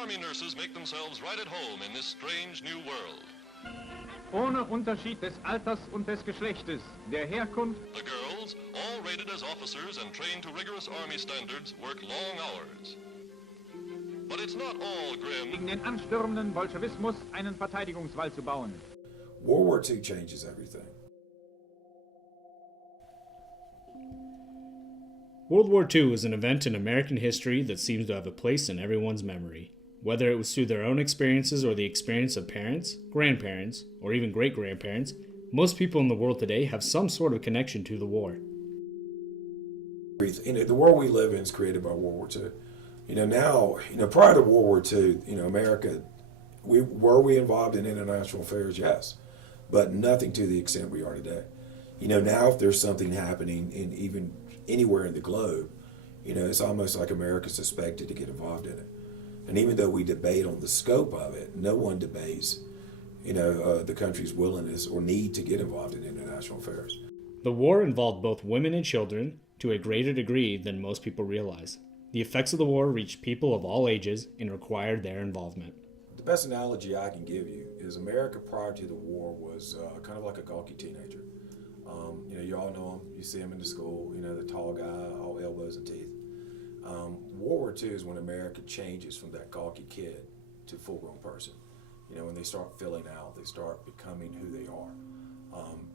Army nurses make themselves right at home in this strange new world. Ohne Unterschied des Alters und des Geschlechtes, der Herkunft. The girls, all rated as officers and trained to rigorous Army standards, work long hours. But it's not all grim. Gegen den anstürmenden Bolschewismus einen Verteidigungswall zu bauen. World War II changes everything. World War II is an event in American history that seems to have a place in everyone's memory. Whether it was through their own experiences or the experience of parents, grandparents, or even great-grandparents, most people in the world today have some sort of connection to the war. The world we live in is created by World War II. Now, prior to World War II, America, were we involved in international affairs? Yes, but nothing to the extent we are today. Now if there's something happening in even anywhere in the globe, it's almost like America's expected to get involved in it. And even though we debate on the scope of it, no one debates, the country's willingness or need to get involved in international affairs. The war involved both women and children to a greater degree than most people realize. The effects of the war reached people of all ages and required their involvement. The best analogy I can give you is America prior to the war was kind of like a gawky teenager. You all know him, you see him in the school, the tall guy, all elbows and teeth. World War II is when America changes from that gawky kid to a full-grown person. When they start filling out, they start becoming who they are.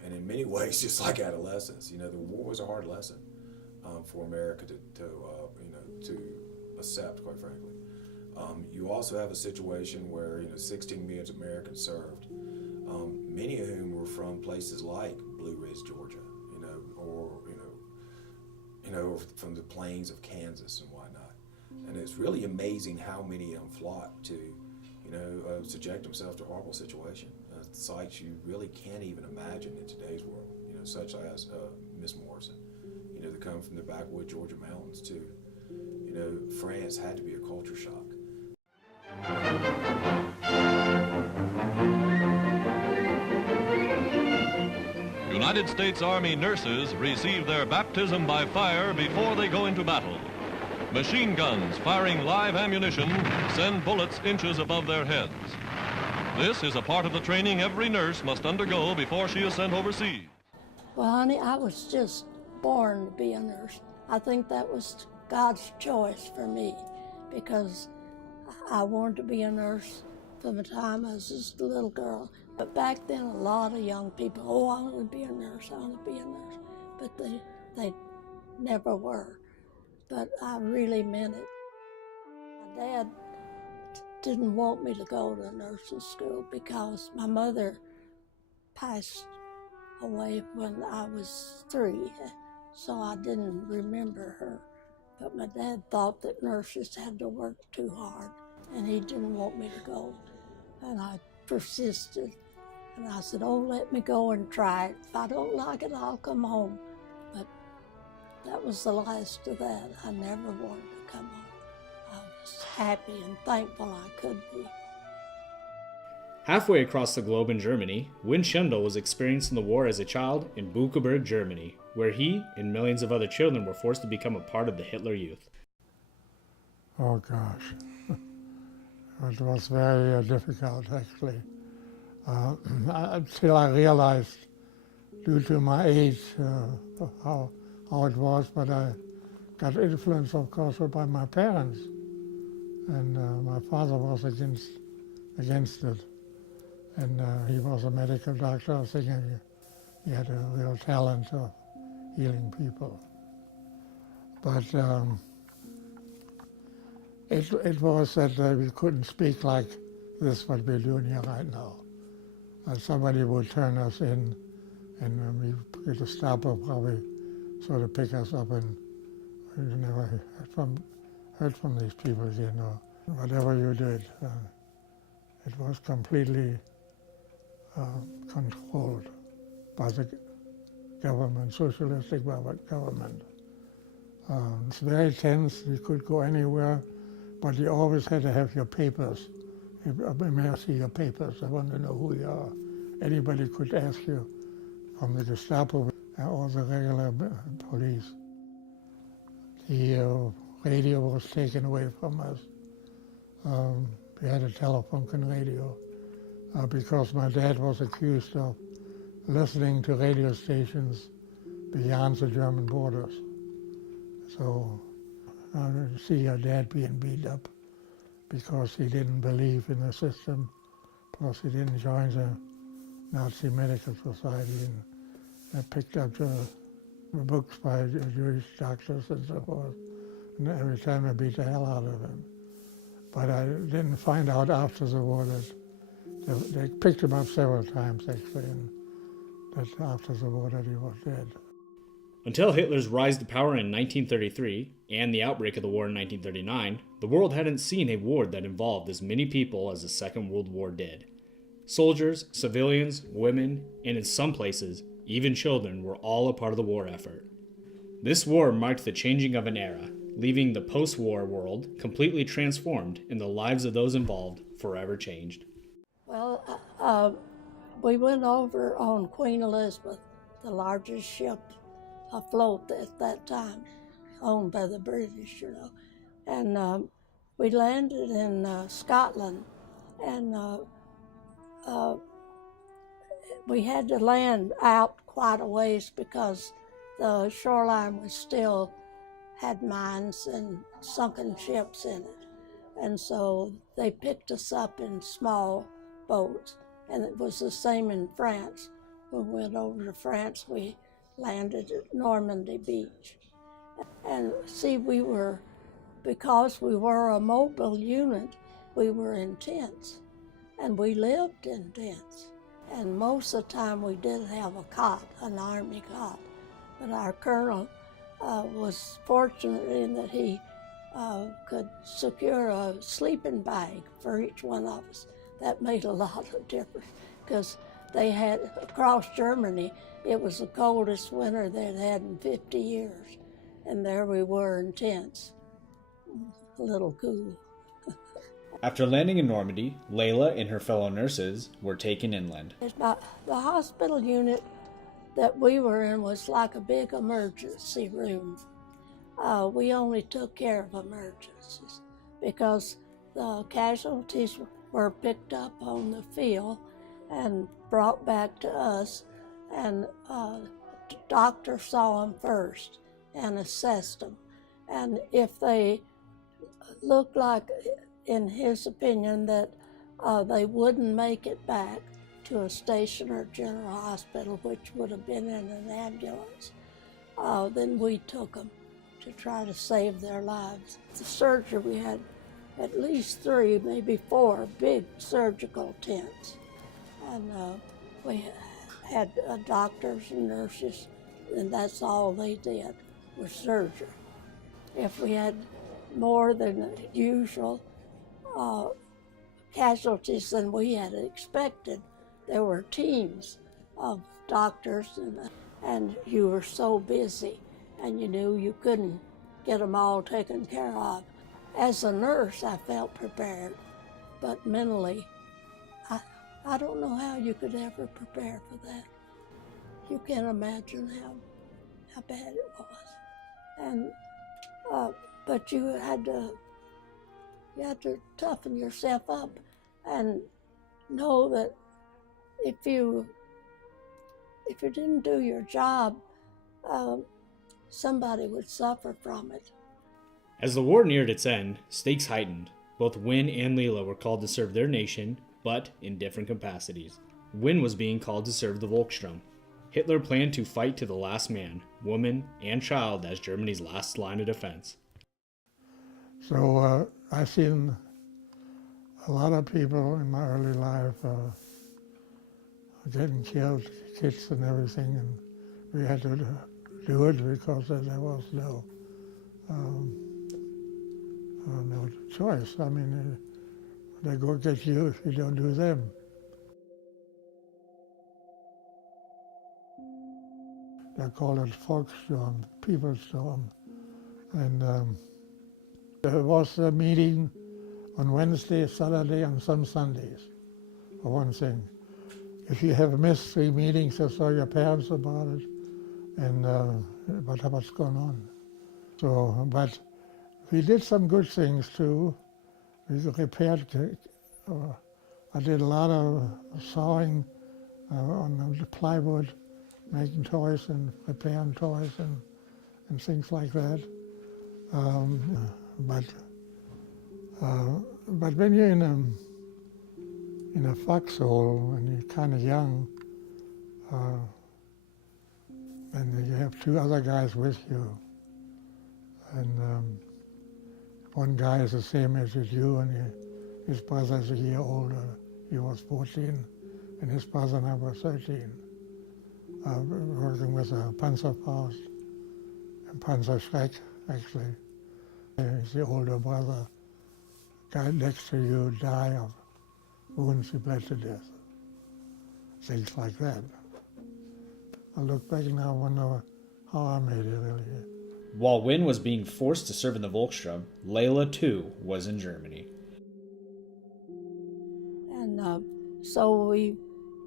And in many ways, just like adolescence, the war was a hard lesson for America to accept, quite frankly. You also have a situation where 16 million Americans served, many of whom were from places like Blue Ridge, Georgia, or from the plains of Kansas and whatnot. And it's really amazing how many of them flocked to, subject themselves to a horrible situation. Sites you really can't even imagine in today's world, such as Miss Morrison. To come from the backwood Georgia mountains to, France had to be a culture shock. United States Army nurses receive their baptism by fire before they go into battle. Machine guns firing live ammunition send bullets inches above their heads. This is a part of the training every nurse must undergo before she is sent overseas. Well, honey, I was just born to be a nurse. I think that was God's choice for me because I wanted to be a nurse from the time I was just a little girl. But back then, a lot of young people, I want to be a nurse, I want to be a nurse. But they never were. But I really meant it. My dad didn't want me to go to nursing school because my mother passed away when I was 3, so I didn't remember her. But my dad thought that nurses had to work too hard, and he didn't want me to go. And I persisted, and I said, let me go and try it. If I don't like it, I'll come home. But that was the last of that. I never wanted to come home. I was happy and thankful I could be. Halfway across the globe in Germany, Win Schendel was experiencing the war as a child in Buchenwald, Germany, where he and millions of other children were forced to become a part of the Hitler Youth. Oh gosh, it was very difficult actually. Until I realized, due to my age, how it was, but I got influenced, of course, by my parents, and my father was against it. And he was a medical doctor. I think he had a real talent of healing people. But it was that we couldn't speak like this, what we're doing here right now. Somebody would turn us in, and the Gestapo probably sort of pick us up, and we never heard from these people again, or whatever you did. It was completely controlled by the government, socialistic government. It's very tense. You could go anywhere, but you always had to have your papers. May I see your papers? I want to know who you are. Anybody could ask you from the Gestapo or the regular police. The radio was taken away from us. We had a telephone and radio because my dad was accused of listening to radio stations beyond the German borders. So I see your dad being beat up because he didn't believe in the system, plus he didn't join the Nazi Medical Society, and I picked up the books by Jewish doctors and so forth. And every time I beat the hell out of him. But I didn't find out after the war that they picked him up several times actually, and that after the war that he was dead. Until Hitler's rise to power in 1933 and the outbreak of the war in 1939, the world hadn't seen a war that involved as many people as the Second World War did. Soldiers, civilians, women, and in some places, even children were all a part of the war effort. This war marked the changing of an era, leaving the post-war world completely transformed and the lives of those involved forever changed. Well, we went over on Queen Elizabeth, the largest ship afloat at that time, owned by the British, you know. And we landed in Scotland, and we had to land out quite a ways because the shoreline was still had mines and sunken ships in it. And so they picked us up in small boats. And it was the same in France. When we went over to France, we landed at Normandy Beach. And see, because we were a mobile unit, we were in tents. And we lived in tents. And most of the time we did have a cot, an army cot. But our colonel was fortunate in that he could secure a sleeping bag for each one of us. That made a lot of difference because they had, across Germany, it was the coldest winter they'd had in 50 years. And there we were in tents, a little cool. After landing in Normandy, Leila and her fellow nurses were taken inland. The hospital unit that we were in was like a big emergency room. We only took care of emergencies because the casualties were picked up on the field and brought back to us, and the doctor saw them first and assessed them. And if they looked like, in his opinion, that they wouldn't make it back to a station or general hospital, which would have been in an ambulance, then we took them to try to save their lives. The surgery, we had at least 3, maybe 4 big surgical tents. And we had doctors and nurses, and that's all they did was surgery. If we had more than usual casualties than we had expected, there were teams of doctors, and you were so busy, and you knew you couldn't get them all taken care of. As a nurse, I felt prepared, but mentally, I don't know how you could ever prepare for that. You can't imagine how bad it was. And but you had to toughen yourself up and know that if you didn't do your job, somebody would suffer from it. As the war neared its end, stakes heightened. Both Win and Leila were called to serve their nation, but in different capacities. Win was being called to serve the Volksstrum. Hitler planned to fight to the last man, woman, and child as Germany's last line of defense. So I've seen a lot of people in my early life getting killed, kids and everything, and we had to do it because there was no choice. I mean, they go get you if you don't do them. They call it Volksstrum, People's Storm. And there was a meeting on Wednesday, Saturday, and some Sundays, for one thing. If you have missed 3 meetings, just tell your parents about it and what's going on. So, but we did some good things too. we repaired, I did a lot of sawing on the plywood, making toys and repairing toys and things like that. But when you're in a foxhole and you're kind of young, and you have two other guys with you, and one guy is the same age as you, and his brother is a year older. He was 14, and his brother and I were 13, working with a Panzerfaust and Panzerschreck, actually. He's the older brother. Guy next to you died of wounds, he bled to death. Things like that. I look back now and wonder how I made it, really. While Win was being forced to serve in the Volksstrum, Leila, too, was in Germany. And so we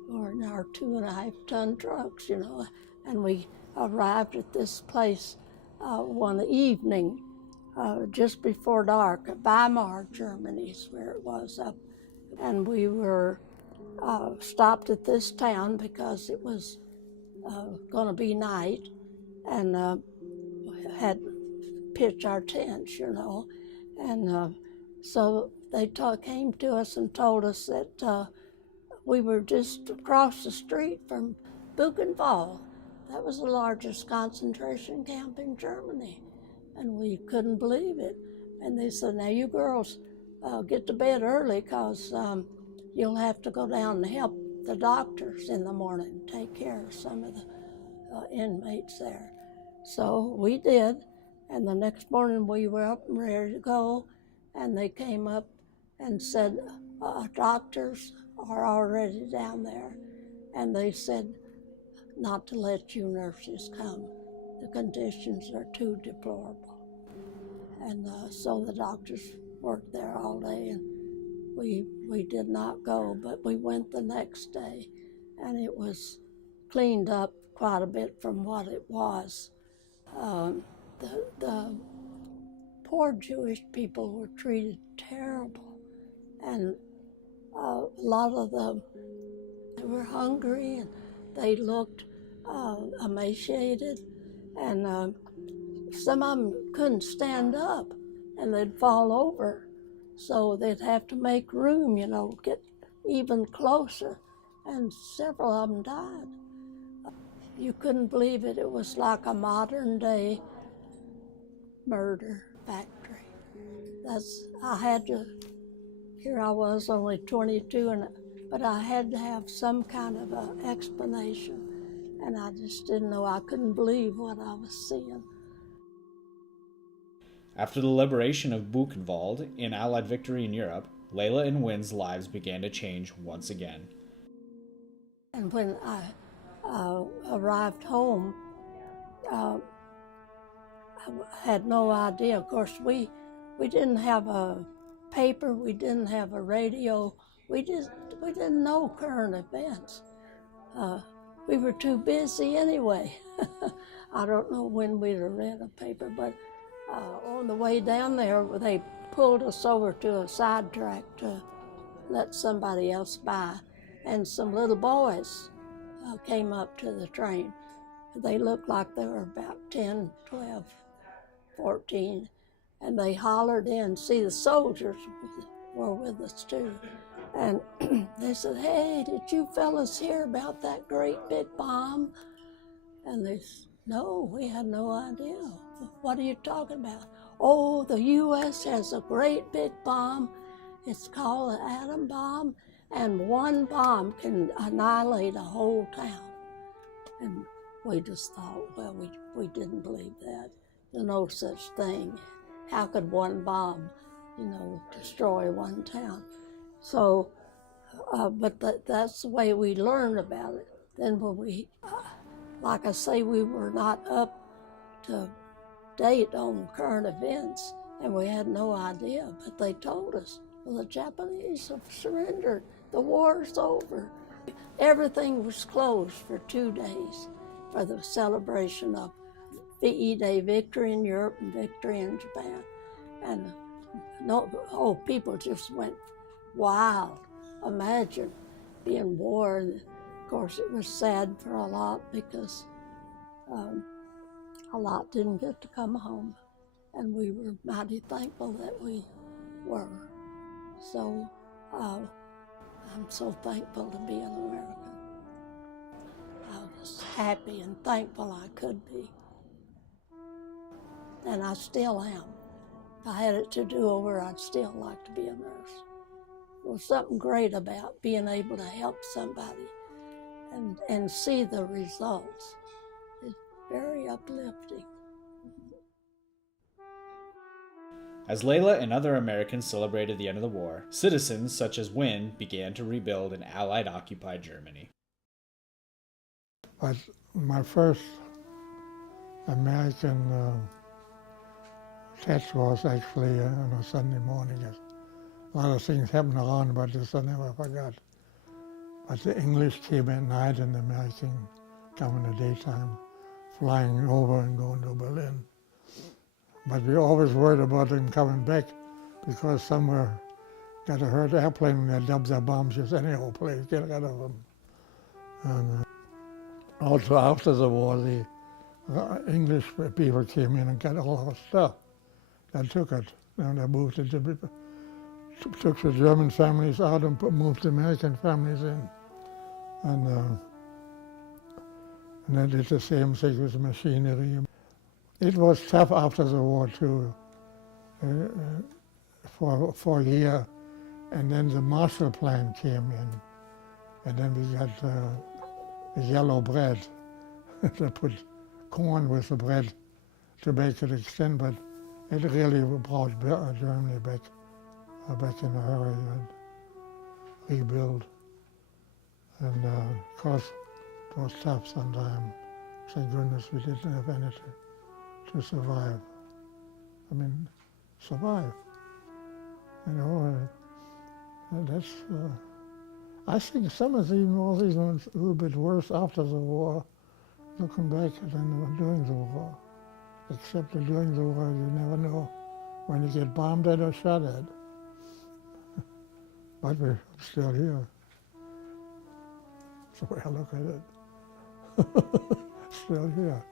were in our 2.5-ton trucks, and we arrived at this place one evening just before dark. Weimar, Germany is where it was up. And we were stopped at this town because it was going to be night, and had pitched our tents, and so they came to us and told us that we were just across the street from Buchenwald. That was the largest concentration camp in Germany, and we couldn't believe it. And they said, now you girls get to bed early, because you'll have to go down and help the doctors in the morning, take care of some of the inmates there. So we did, and the next morning we were up and ready to go, and they came up and said, doctors are already down there, and they said not to let you nurses come. The conditions are too deplorable. And so the doctors worked there all day, and we did not go, but we went the next day, and it was cleaned up quite a bit from what it was. The poor Jewish people were treated terrible, and a lot of them, they were hungry, and they looked emaciated, and some of them couldn't stand up, and they'd fall over. So they'd have to make room, get even closer, and several of them died. You couldn't believe it. It was like a modern day murder factory. Here I was only 22, but I had to have some kind of an explanation, and I just didn't know. I couldn't believe what I was seeing. After the liberation of Buchenwald and Allied victory in Europe, Leila and Win's lives began to change once again. And when I arrived home, I had no idea. Of course, we didn't have a paper, we didn't have a radio, we didn't know current events. We were too busy anyway. I don't know when we'd have read a paper, but on the way down there, they pulled us over to a side track to let somebody else by, and some little boys came up to the train. They looked like they were about 10, 12, 14, and they hollered in. See, the soldiers were with us too, and they said, hey, did you fellas hear about that great big bomb? And they said, no, we had no idea. What are you talking about? Oh, the U.S. has a great big bomb. It's called an atom bomb, and one bomb can annihilate a whole town. And we just thought, well, we didn't believe that. There's no such thing. How could one bomb, destroy one town? So, but that's the way we learned about it. Then when we, like I say, we were not up to date on current events, and we had no idea, but they told us, well, the Japanese have surrendered, the war's over. Everything was closed for 2 days for the celebration of VE Day victory in Europe and victory in Japan. And no, oh, people just went wild. Imagine being war. And of course, it was sad for a lot because a lot didn't get to come home, and we were mighty thankful that we were. So I'm so thankful to be an American. I was happy and thankful I could be, and I still am. If I had it to do over, I'd still like to be a nurse. There's something great about being able to help somebody and see the results. It's very uplifting. As Leila and other Americans celebrated the end of the war, citizens such as Wynne began to rebuild in Allied-occupied Germany. But my first American test was actually on a Sunday morning. A lot of things happened around, but this I never forgot. But the English came at night and the American come in the daytime, flying over and going to Berlin. But we always worried about them coming back because somewhere got a hurt airplane and they dumped their bombs just any old place, get rid of them. And also after the war, the English people came in and got all our stuff. They took it, and they moved it took the German families out and moved the American families in. And they did the same thing with machinery. It was tough after the war too, for a year, and then the Marshall Plan came in, and then we got the yellow bread. They put corn with the bread to make it extend, but it really brought Germany back in a hurry and rebuild. And of course, it was tough sometimes. Thank goodness we didn't have anything to survive. I mean, survive. You know, that's. I think some of these were a little bit worse after the war, looking back than during the war. Except that during the war, you never know when you get bombed at or shot at. But we're still here. That's the way I look at it. Still here.